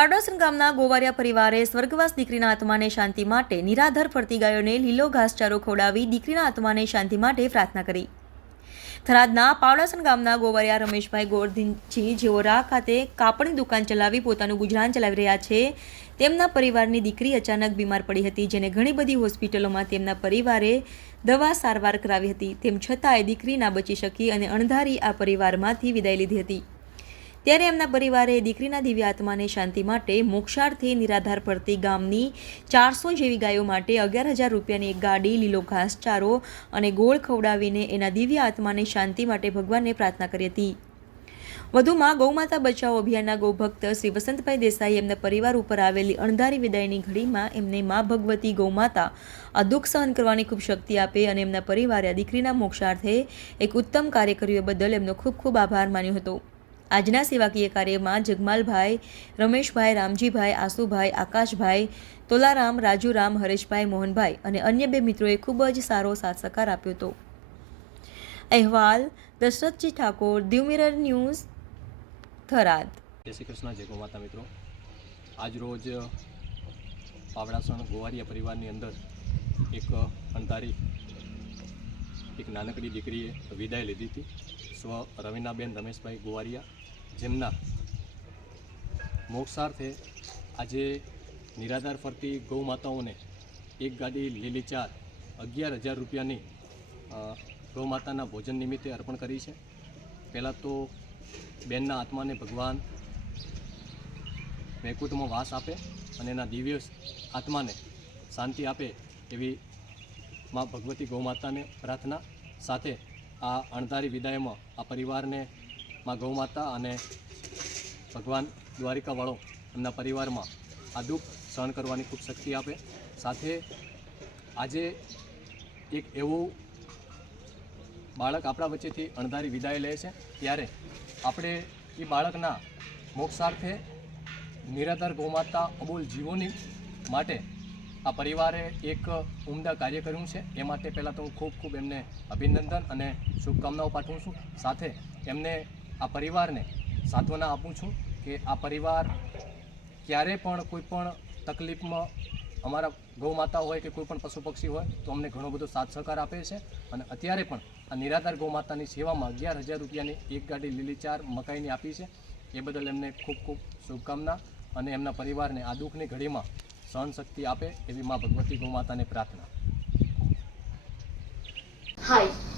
પાડોસન ગામના ગોવારિયા પરિવારે સ્વર્ગવાસ દીકરીના આત્માને શાંતિ માટે નિરાધર ફરતી ગાયોને લીલો ઘાસચારો ખવડાવી દીકરીના આત્માને શાંતિ માટે પ્રાર્થના કરી. થરાદના પાવડાસન ગામના ગોવારિયા રમેશભાઈ ગોરધીનજી જેઓ રા ખાતે કાપડની દુકાન ચલાવી પોતાનું ગુજરાન ચલાવી રહ્યા છે, તેમના પરિવારની દીકરી અચાનક બીમાર પડી હતી, જેને ઘણી બધી હોસ્પિટલોમાં તેમના પરિવારે દવા સારવાર કરાવી હતી. તેમ છતાંય દીકરી ના બચી શકી અને અણધારી આ પરિવારમાંથી વિદાય લીધી હતી. ત્યારે એમના પરિવારે દીકરીના દિવ્ય આત્માને શાંતિ માટે મોક્ષાર્થે નિરાધાર પડતી ગામની ચારસો જેવી ગાયો માટે અગિયાર હજાર રૂપિયાની એક ગાડી, લીલો ઘાસચારો અને ગોળ ખવડાવીને એના દિવ્ય આત્માને શાંતિ માટે ભગવાનને પ્રાર્થના કરી હતી. વધુમાં ગૌમાતા બચાવો અભિયાનના ગૌભક્ત શ્રી વસંતભાઈ દેસાઈ એમના પરિવાર ઉપર આવેલી અણધારી વિદાયની ઘડીમાં એમને મા ભગવતી ગૌમાતા આ દુઃખ સહન કરવાની ખૂબ શક્તિ આપે અને એમના પરિવારે આ દીકરીના મોક્ષાર્થે એક ઉત્તમ કાર્ય કર્યું બદલ એમનો ખૂબ ખૂબ આભાર માન્યો હતો. આજના સેવાકીય કાર્યમાં જગમાલભાઈ, રમેશભાઈ, રામજીભાઈ આસુભાઈ આકાશભાઈ, તોલારામ, રાજુરામ, હરેશભાઈ, મોહનભાઈ અને અન્ય બે મિત્રોએ ખૂબ જ સારો સાથ સહકાર આપ્યો હતો. અહેવાલ, દશરથજી ઠાકોર, દીવ ન્યૂઝ, થરાદ. જય શ્રી કૃષ્ણ, જય ગો માતા મિત્રો. આજ રોજ પાવડાસણ ગોવારિયા પરિવારની અંદર એક અંધારી, એક નાનકડી દીકરીએ વિદાય લીધી હતી. સ્વ રવિનાબેન રમેશભાઈ ગોવારિયા જેમના મોક્ષાર્થે આજે નિરાધાર ફરતી ગૌ માતાઓને એક ગાડી લીલી ચાર અગિયાર હજાર રૂપિયાની ગૌ માતાના ભોજન નિમિત્તે અર્પણ કરી છે. પહેલાં તો બેનના આત્માને ભગવાન વૈકુંઠમાં વાસ આપે અને એના દિવ્ય આત્માને શાંતિ આપે એવી માં ભગવતી ગૌ માતાને પ્રાર્થના સાથે આ અણધારી વિદાયમાં આ પરિવારને મા ગૌ માતા અને ભગવાન દ્વારિકાવાળો એમના પરિવારમાં આ દુઃખ સહન કરવાની ખૂબ શક્તિ આપે. સાથે આજે એક એવું બાળક આપણા વચ્ચેથી અણધારી વિદાય લે છે. ત્યારે આપણે એ બાળકના મોક્ષાર્થે નિરાધાર ગૌમાતા અબોલ જીવોની માટે આ પરિવારે એક ઉમદા કાર્ય કર્યું છે. એ માટે પહેલાં તો હું ખૂબ ખૂબ એમને અભિનંદન અને શુભકામનાઓ પાઠવું છું. સાથે એમને આ પરિવારને સાંત્વના આપું છું કે આ પરિવાર ક્યારે પણ કોઈ પણ તકલીફમાં અમારા ગૌ માતા હોય કે કોઈ પણ પશુ પક્ષી હોય, તો અમને ઘણો બધો સાથ સહકાર આપે છે. અને અત્યારે પણ આ નિરાધાર ગૌ માતાની સેવામાં અગિયાર હજાર રૂપિયાની એક ગાડી લીલી ચાર મકાઈની આપી છે. એ બદલ એમને ખૂબ ખૂબ શુભકામના અને એમના પરિવારને આ દુઃખની ઘડીમાં સહન શક્તિ આપે એવી મા ભગવતી ગૌ માતાને પ્રાર્થના. હાય